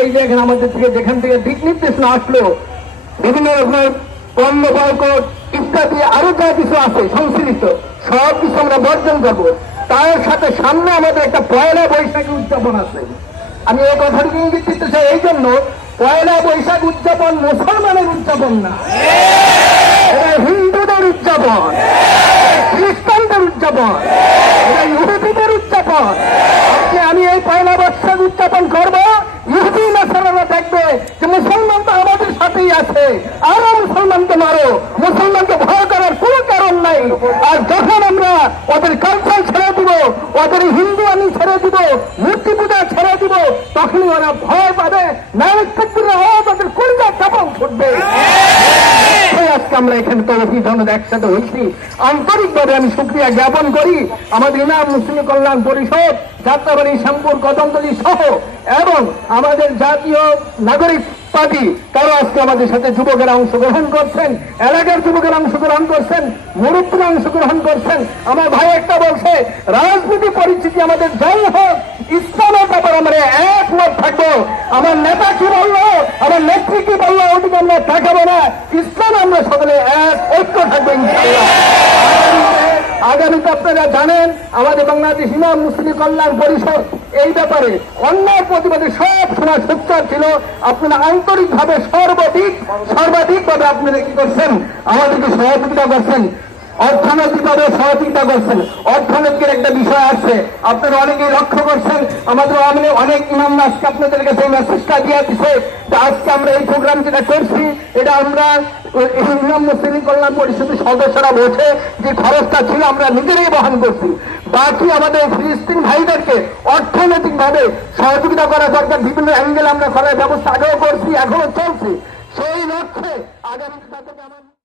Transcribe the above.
এই যে এখানে আমাদের থেকে যেখান থেকে দিক নির্দেশনা আসলো, বিভিন্ন রকমের পণ্য বয়কট ইত্যাদি আরো যা কিছু আছে সংশ্লিষ্ট সব কিছু আমরা বর্জন করবো। তার সাথে সামনে আমাদের একটা পয়লা বৈশাখী উদযাপন আছে। আমি এই কথাটিকে ইঙ্গিত দিতে চাই এই জন্য, পয়লা বৈশাখ উদযাপন মুসলমানের উদযাপন না, এটা হিন্দুদের উদযাপন, খ্রিস্টানদের উদযাপন, এটা ইহুদিদের উদযাপন। আজকে আমি এই পয়লা বৈশাখ উদযাপন করবো, ইহুদি নাসারারা দেখবে যে মুসলমান তো আমাদের সাথেই আছে, আরো মুসলমানকে মারো, মুসলমানকে ভয় করার কোনো কারণ নাই। আর যখন আমরা ওদের কালচার ছেড়ে দিব, ওদের হিন্দু আমি ছেড়ে দিব, মূর্তি পূজা ছেড়ে দিব, তখনই ওরা ভয় পাবে, নায়ক শক্তির আওয়াজ ওদের কলিজা চাপা ফুটবে। আজকে আমরা এখানে তো অভিযানের একসাথে হয়েছি, আন্তরিকভাবে আমি শুকরিয়া জ্ঞাপন করি আমাদের ইমাম মুসলিম কল্যাণ পরিষদ, যাত্রাবাড়ি, শ্যামপুর, কদমতলী সহ এবং আমাদের জাতীয় নাগরিক পার্টি, তারা আজকে আমাদের সাথে যুবকেরা অংশগ্রহণ করছেন, এলাকার যুবকেরা অংশগ্রহণ করছেন, মুরব্বীরা অংশগ্রহণ করছেন। আমার ভাই একটা বলছে, রাজনীতি পরিস্থিতি আমাদের যাই হোক, ইসলামের ব্যাপারে আমরা একমত থাকবো। আমার নেতা কি বললো, আমার নেত্রী কি বললো, ওদিকে আমরা তাকাবো না। ইসলাম আমরা সকলে এক ঐক্য থাকবো ইনশাআল্লাহ। আগামীতে আপনারা জানেন আমাদের বাংলাদেশ ইমাম মুসলিম কল্যাণ পরিষদ এই ব্যাপারে অন্যায় প্রতিবাদে সব সময় সোচ্চার ছিল। আপনারা আন্তরিকভাবে সর্বাধিকভাবে আপনারা কি করছেন, আমাদেরকে সহযোগিতা করছেন, অর্থনৈতিকভাবে সহযোগিতা করছেন। অর্থনৈতিকের একটা বিষয় আছে, আপনারা অনেকেই লক্ষ্য করছেন, আমাদের অনেক ইমাম আজকে আপনাদের কাছে এই মেসেজটা দিয়ে দিচ্ছে যে আজকে আমরা এই প্রোগ্রাম যেটা করছি, এটা আমরা ইমাম মুসলিম কল্যাণ পরিষদের সদস্যরা বসে যে খরচটা ছিল আমরা নিজেরাই বহন করছি। বাকি আমাদের ফিলিস্তিন ভাইদেরকে অর্থনৈতিকভাবে সহযোগিতা করা দরকার, বিভিন্ন অ্যাঙ্গেল আমরা করার ব্যবস্থা আগেও করছি, এখনো চলছে। সেই লক্ষ্যে আগামী